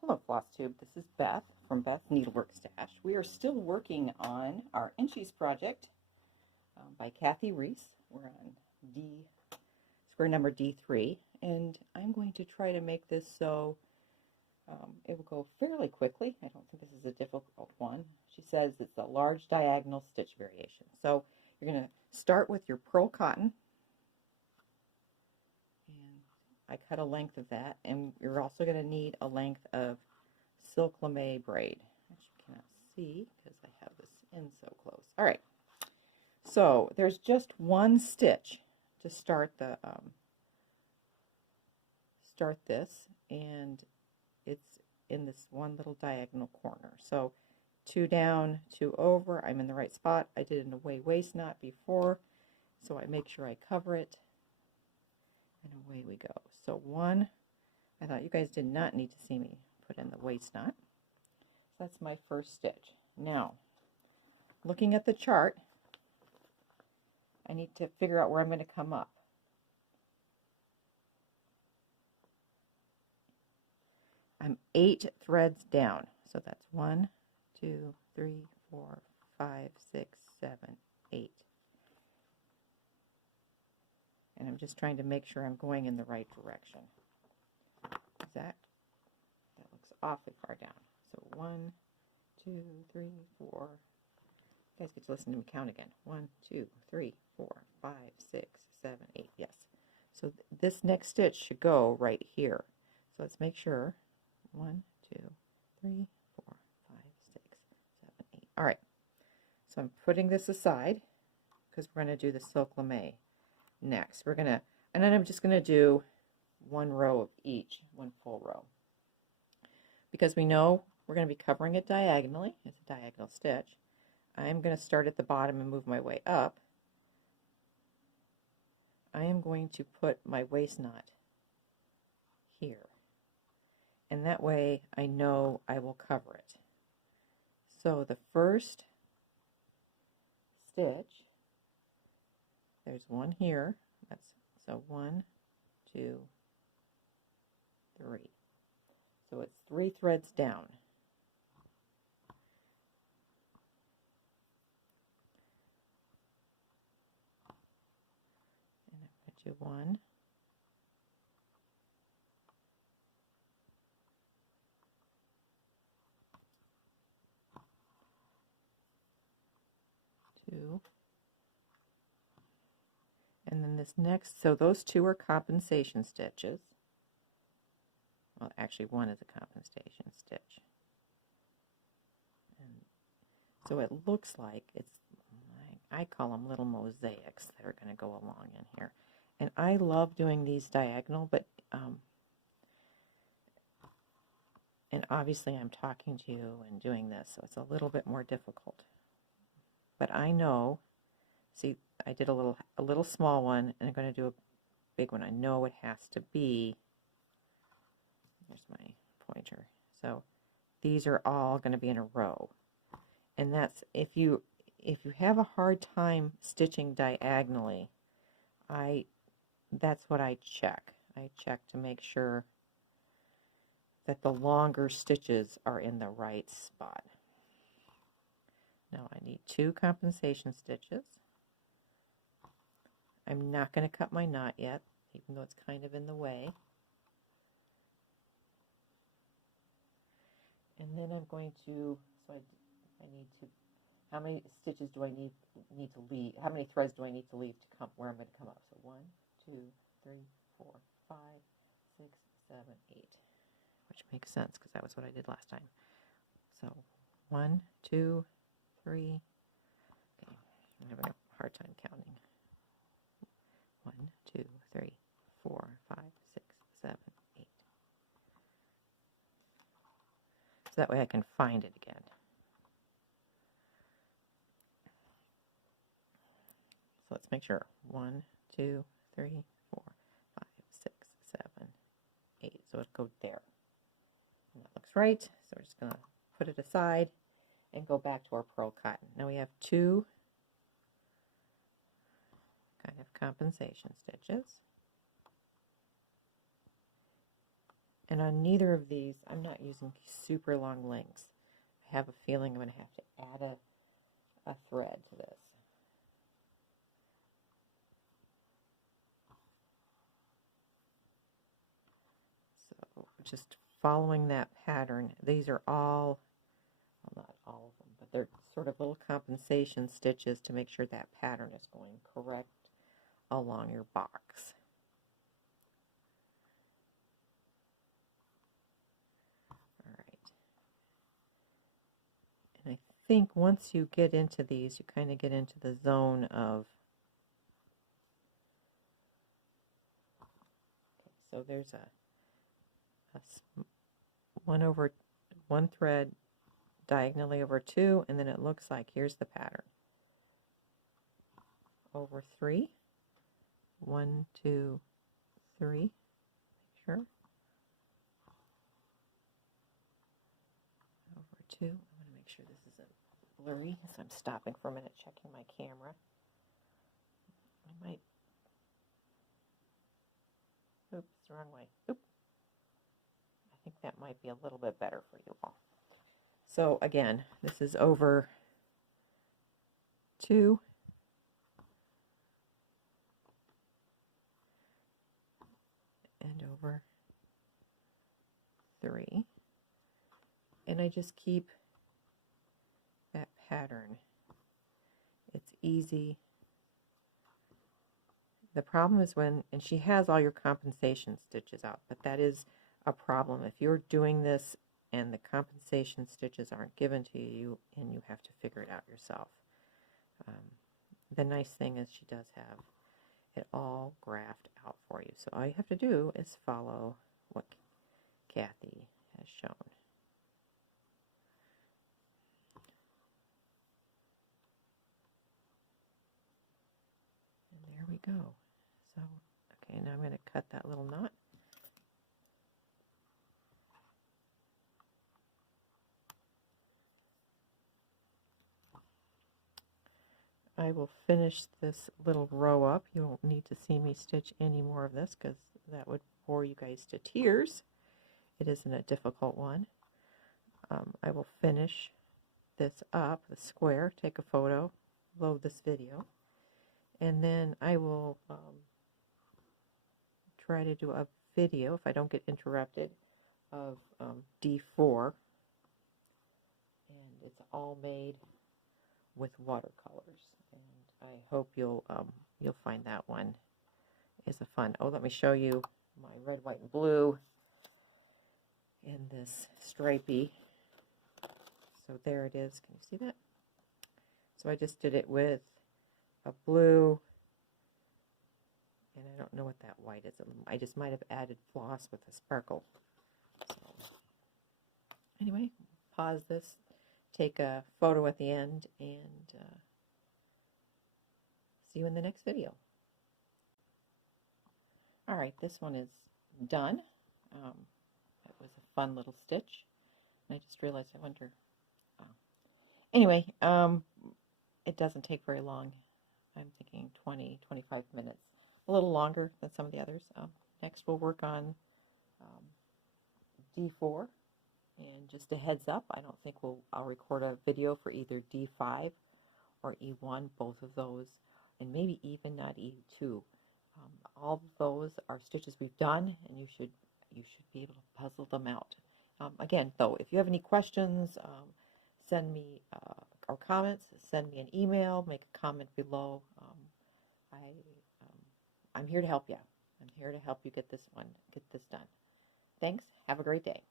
Hello, Flosstube. This is Beth from Beth Needlework Stash. We are still working on our Inchies project by Kathy Rees. We're on square number D3, and I'm going to try to make this so it will go fairly quickly. I don't think this is a difficult one. She says it's a large diagonal stitch variation. So you're going to start with your pearl cotton, and I cut a length of that, and you're also going to need a length of silk lame braid, which you cannot see because I have this in so close. All right, so there's just one stitch to start the start this, and it's in this one little diagonal corner. So 2 down, 2 over. I'm in the right spot. I did an away waist knot before, so I make sure I cover it, and away we go. So 1. I thought you guys did not need to see me put in the waist knot. So that's my first stitch. Now, looking at the chart, I need to figure out where I'm going to come up. I'm 8 threads down. So that's 1, 2, 3, 4, 5, 6, 7, 8. And I'm just trying to make sure I'm going in the right direction. That looks awfully far down. So 1, 2, 3, 4. You guys get to listen to me count again. 1, 2, 3, 4, 5, 6, 7, 8. Yes. So this next stitch should go right here. So let's make sure. 1, 2, 3, 4, 5, 6, 7, 8. All right. So I'm putting this aside because we're going to do the silk lame next. We're going to, and then I'm just going to do 1 row of each, 1 full row. Because we know we're going to be covering it diagonally. It's a diagonal stitch. I'm going to start at the bottom and move my way up. I am going to put my waist knot here. And that way I know I will cover it. So the first stitch, there's 1 here. So 1, 2, 3. So it's 3 threads down. And I'm going to do 1, 2, and then this next, so those 2 are compensation stitches. Well, actually 1 is a compensation stitch. And so it looks like it's, I call them little mosaics that are going to go along in here. And I love doing these diagonal, but, and obviously I'm talking to you and doing this, so it's a little bit more difficult. But I know, see, I did a little small one, and I'm going to do a big one. I know it has to be, there's my pointer. So these are all going to be in a row. And that's, if you have a hard time stitching diagonally, that's what I check. I check to make sure that the longer stitches are in the right spot. Now I need 2 compensation stitches. I'm not going to cut my knot yet, even though it's kind of in the way. And then I'm going to, so I need to, how many stitches do I need to leave? How many threads do I need to leave to come where I'm going to come up? So 1, 2, 3, 4, 5, 6, 7, 8, which makes sense because that was what I did last time. So 1, 2, 3. Okay, I'm having a hard time counting. 1, 2, 3, 4, 5, 6, 7, 8. So that way I can find it again. So let's make sure. 1, 2, 3, 4, 5, 6, 7, 8. So it'll go there. And that looks right. So we're just going to put it aside and go back to our pearl cotton. Now we have 2 kind of compensation stitches. And on neither of these, I'm not using super long links. I have a feeling I'm going to have to add a thread to this. So just following that pattern. These are all, well, not all of them, but they're sort of little compensation stitches to make sure that pattern is going correct along your box. All right. And I think once you get into these, you kind of get into the zone of, okay, so there's one thread diagonally over 2, and then it looks like, here's the pattern, over 3, 1, 2, 3, make sure, over 2. I want to make sure this isn't blurry, so I'm stopping for a minute, checking my camera. I might, oops, the wrong way. Oop. I think that might be a little bit better for you all. So again, this is over 2, and over 3, and I just keep that pattern. It's easy. The problem is when, and she has all your compensation stitches out, but that is a problem. If you're doing this and the compensation stitches aren't given to you and you have to figure it out yourself. The nice thing is she does have it all graphed out for you. So all you have to do is follow what Kathy has shown. And there we go. So, okay, now I'm going to cut that little knot. I will finish this little row up. You won't need to see me stitch any more of this because that would bore you guys to tears. It isn't a difficult one. I will finish this up, the square, take a photo, load this video, and then I will try to do a video, if I don't get interrupted, of D4, and it's all made with watercolors, and I hope you'll find that one is a fun. Oh, let me show you my red, white, and blue in this stripey. So there it is. Can you see that? So I just did it with a blue, and I don't know what that white is. I just might have added floss with a sparkle. So anyway, pause this, take a photo at the end, and see you in the next video. All right, this one is done. That was a fun little stitch. And I just realized, I wonder. Anyway, it doesn't take very long. I'm thinking 20, 25 minutes. A little longer than some of the others. Next, we'll work on D4. And just a heads up, I don't think I'll record a video for either D5 or E1, both of those, and maybe even not E2. All of those are stitches we've done, and you should be able to puzzle them out. Again, though, if you have any questions, send me or comments, send me an email, make a comment below. I'm here to help you. I'm here to help you get this done. Thanks. Have a great day.